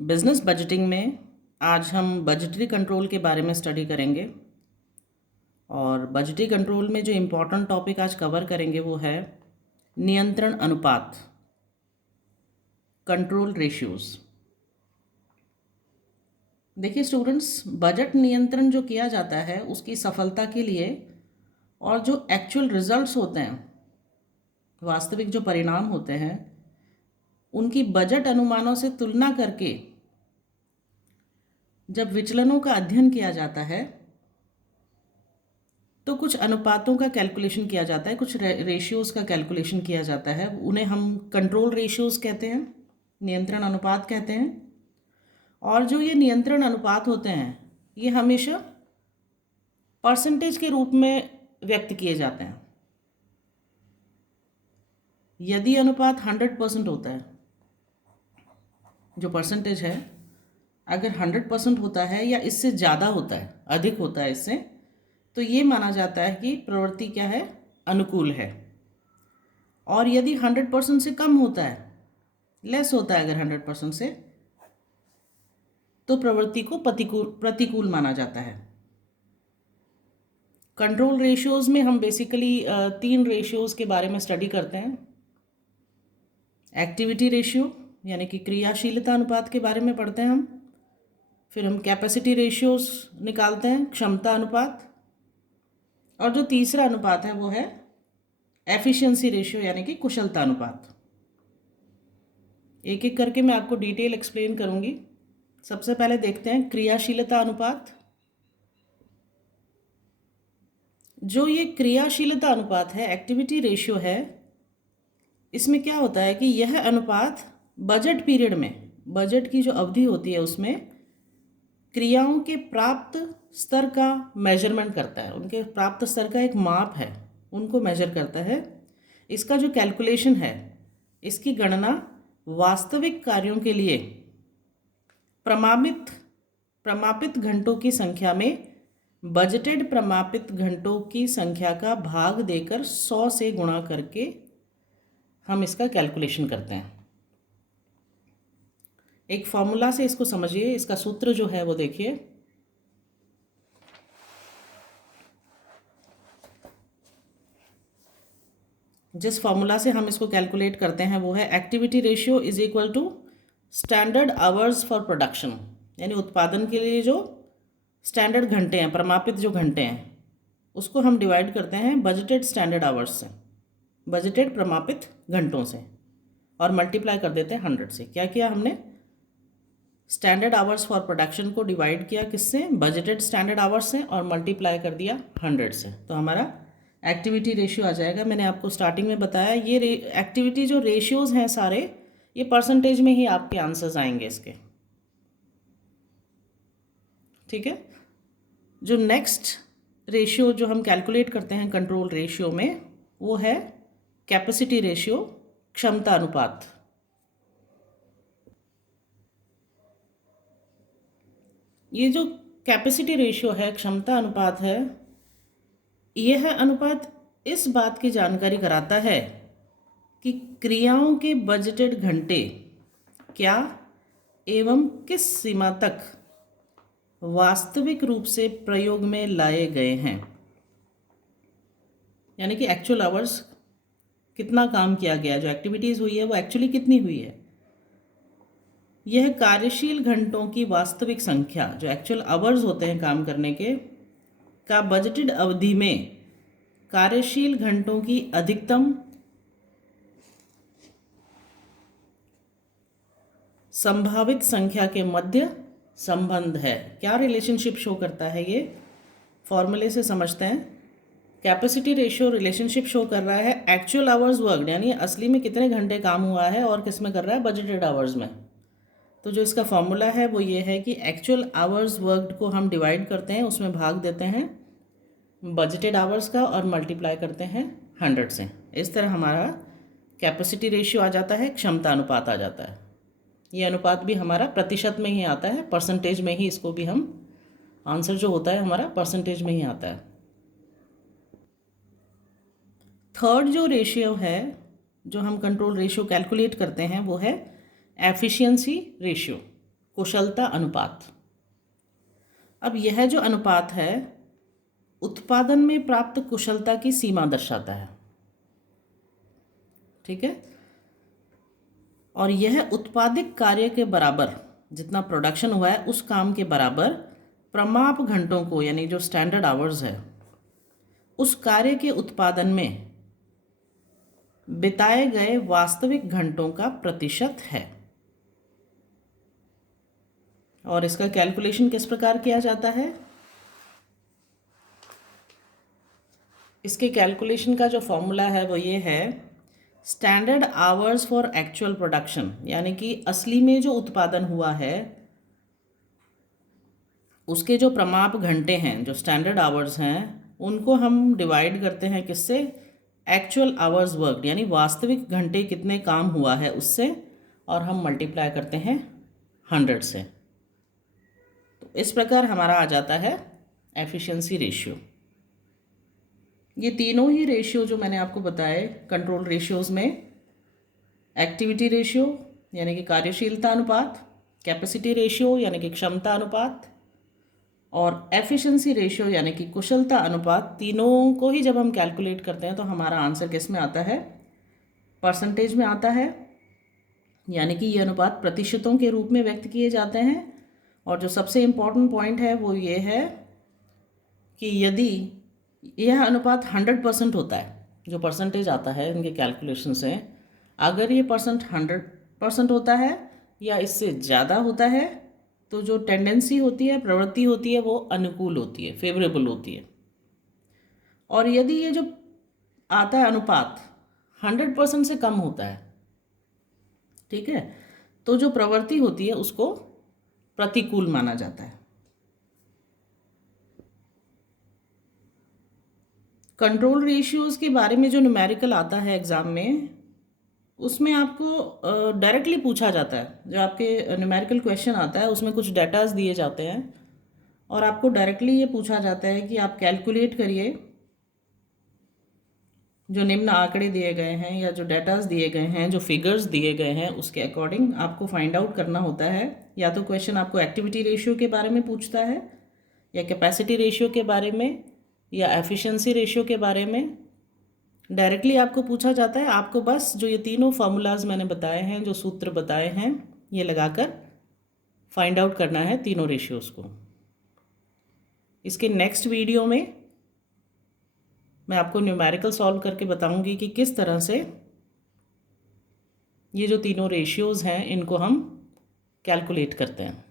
Business budgeting में आज हम बजटरी कंट्रोल के बारे में स्टडी करेंगे। और बजटरी कंट्रोल में जो इम्पोर्टेंट टॉपिक आज कवर करेंगे वो है नियंत्रण अनुपात, कंट्रोल रेशियोज। देखिए स्टूडेंट्स, बजट नियंत्रण जो किया जाता है उसकी सफलता के लिए और जो एक्चुअल रिजल्ट्स होते हैं, वास्तविक जो परिणाम होते हैं, उनकी बजट अनुमानों से तुलना करके जब विचलनों का अध्ययन किया जाता है तो कुछ अनुपातों का कैलकुलेशन किया जाता है, कुछ रेशियोज़ का कैलकुलेशन किया जाता है। उन्हें हम कंट्रोल रेशियोज़ कहते हैं, नियंत्रण अनुपात कहते हैं। और जो ये नियंत्रण अनुपात होते हैं ये हमेशा परसेंटेज के रूप में व्यक्त किए जाते हैं। यदि अनुपात 100% होता है, जो परसेंटेज है, अगर 100% होता है या इससे ज़्यादा होता है, अधिक होता है इससे, तो ये माना जाता है कि प्रवृत्ति क्या है, अनुकूल है। और यदि 100% से कम होता है, लेस होता है अगर 100% से, तो प्रवृत्ति को प्रतिकूल माना जाता है। कंट्रोल रेशियोज में हम बेसिकली 3 रेशियोज के बारे में स्टडी करते हैं। एक्टिविटी रेशियो यानी कि क्रियाशीलता अनुपात के बारे में पढ़ते हैं हम। फिर हम कैपेसिटी रेशियोज निकालते हैं, क्षमता अनुपात। और जो तीसरा अनुपात है वो है एफिशिएंसी रेशियो यानी कि कुशलता अनुपात। एक एक करके मैं आपको डिटेल एक्सप्लेन करूंगी। सबसे पहले देखते हैं क्रियाशीलता अनुपात। जो ये क्रियाशीलता अनुपात है, एक्टिविटी रेशियो है, इसमें क्या होता है कि यह अनुपात बजट पीरियड में, बजट की जो अवधि होती है उसमें क्रियाओं के प्राप्त स्तर का मेजरमेंट करता है। उनके प्राप्त स्तर का एक माप है, उनको मेजर करता है। इसका जो कैलकुलेशन है, इसकी गणना वास्तविक कार्यों के लिए प्रमापित घंटों की संख्या में बजटेड प्रमापित घंटों की संख्या का भाग देकर 100 से गुणा करके हम इसका कैलकुलेशन करते हैं। एक फॉर्मूला से इसको समझिए। इसका सूत्र जो है वो देखिए, जिस फॉर्मूला से हम इसको कैलकुलेट करते हैं वो है activity ratio is equal to standard hours for production, यानी उत्पादन के लिए जो स्टैंडर्ड घंटे हैं, प्रमापित जो घंटे हैं, उसको हम डिवाइड करते हैं बजटेड स्टैंडर्ड आवर्स से, बजटेड प्रमापित घंटों से, और मल्टीप्लाई कर देते हैं 100 से। क्या किया हमने, स्टैंडर्ड आवर्स फॉर प्रोडक्शन को डिवाइड किया किससे, बजटेड स्टैंडर्ड आवर्स से, और मल्टीप्लाई कर दिया 100 से, तो हमारा एक्टिविटी रेशियो आ जाएगा। मैंने आपको स्टार्टिंग में बताया ये एक्टिविटी जो रेशियोज़ हैं सारे, ये परसेंटेज में ही आपके आंसर्स आएंगे इसके, ठीक है। जो नेक्स्ट रेशियो जो हम कैलकुलेट करते हैं कंट्रोल रेशियो में वो है कैपेसिटी रेशियो, क्षमता अनुपात। ये जो कैपेसिटी रेशियो है, क्षमता अनुपात है, यह अनुपात इस बात की जानकारी कराता है कि क्रियाओं के बजटेड घंटे क्या एवं किस सीमा तक वास्तविक रूप से प्रयोग में लाए गए हैं, यानी कि एक्चुअल आवर्स, कितना काम किया गया, जो एक्टिविटीज़ हुई है वो एक्चुअली कितनी हुई है। यह कार्यशील घंटों की वास्तविक संख्या, जो एक्चुअल आवर्स होते हैं काम करने के, का बजटेड अवधि में कार्यशील घंटों की अधिकतम संभावित संख्या के मध्य संबंध है। क्या रिलेशनशिप शो करता है, ये फॉर्मूले से समझते हैं। कैपेसिटी रेशियो रिलेशनशिप शो कर रहा है एक्चुअल आवर्स वर्कड, यानी असली में कितने घंटे काम हुआ है, और किस में कर रहा है, बजटेड आवर्स में। तो जो इसका फॉर्मूला है वो ये है कि एक्चुअल आवर्स वर्कड को हम डिवाइड करते हैं, उसमें भाग देते हैं बजटेड आवर्स का, और मल्टीप्लाई करते हैं 100 से। इस तरह हमारा कैपेसिटी रेशियो आ जाता है, क्षमता अनुपात आ जाता है। ये अनुपात भी हमारा प्रतिशत में ही आता है, परसेंटेज में ही इसको भी हम, आंसर जो होता है हमारा परसेंटेज में ही आता है। थर्ड जो रेशियो है जो हम कंट्रोल रेशियो कैलकुलेट करते हैं वो है एफिशिएंसी रेशियो। कुशलता अनुपात। अब यह जो अनुपात है उत्पादन में प्राप्त कुशलता की सीमा दर्शाता है, ठीक है। और यह उत्पादित कार्य के बराबर, जितना प्रोडक्शन हुआ है उस काम के बराबर प्रमाप घंटों को, यानी जो स्टैंडर्ड आवर्स है, उस कार्य के उत्पादन में बिताए गए वास्तविक घंटों का प्रतिशत है। और इसका कैलकुलेशन किस प्रकार किया जाता है? इसके कैलकुलेशन का जो फॉर्मूला है वो ये है, standard hours for actual production, यानी कि असली में जो उत्पादन हुआ है उसके जो प्रमाप घंटे हैं, जो स्टैंडर्ड आवर्स हैं, उनको हम डिवाइड करते हैं किससे? एक्चुअल आवर्स वर्क, यानी वास्तविक घंटे कितने काम हुआ है उससे, और हम मल्टीप्लाई करते हैं 100 से। तो इस प्रकार हमारा आ जाता है एफिशिएंसी रेशियो। ये तीनों ही रेशियो जो मैंने आपको बताए कंट्रोल रेशियोज़ में, एक्टिविटी रेशियो यानी कि कार्यशीलता अनुपात, कैपेसिटी रेशियो यानी कि क्षमता अनुपात, और एफिशिएंसी रेशियो यानी कि कुशलता अनुपात, तीनों को ही जब हम कैलकुलेट करते हैं तो हमारा आंसर किस में आता है? परसेंटेज में आता है। यानी कि ये अनुपात प्रतिशतों के रूप में व्यक्त किए जाते हैं। और जो सबसे इम्पॉर्टेंट पॉइंट है वो ये है कि यदि यह अनुपात 100% होता है, जो परसेंटेज आता है इनके कैलकुलेशन से, अगर ये 100% होता है या इससे ज़्यादा होता है तो जो टेंडेंसी होती है, प्रवृत्ति होती है, वो अनुकूल होती है, फेवरेबल होती है। और यदि ये जो आता है अनुपात 100% से कम होता है, ठीक है, तो जो प्रवृत्ति होती है उसको प्रतिकूल माना जाता है। कंट्रोल रेशियोज़ के बारे में जो न्यूमेरिकल आता है एग्ज़ाम में, उसमें आपको डायरेक्टली पूछा जाता है। जो आपके न्यूमेरिकल क्वेश्चन आता है उसमें कुछ डेटाज दिए जाते हैं और आपको डायरेक्टली ये पूछा जाता है कि आप कैलकुलेट करिए जो निम्न आंकड़े दिए गए हैं या जो डेटाज दिए गए हैं, जो फिगर्स दिए गए हैं, उसके अकॉर्डिंग आपको फाइंड आउट करना होता है। या तो क्वेश्चन आपको एक्टिविटी रेशियो के बारे में पूछता है, या कैपेसिटी रेशियो के बारे में, या एफिशिएंसी रेशियो के बारे में। डायरेक्टली आपको पूछा जाता है। आपको बस जो ये तीनों फार्मूलाज मैंने बताए हैं, जो सूत्र बताए हैं, ये लगाकर फाइंड आउट करना है तीनों रेशियोज़ को। इसके नेक्स्ट वीडियो में मैं आपको न्यूमेरिकल सॉल्व करके बताऊंगी कि किस तरह से ये जो तीनों रेशियोज़ हैं इनको हम कैलकुलेट करते हैं।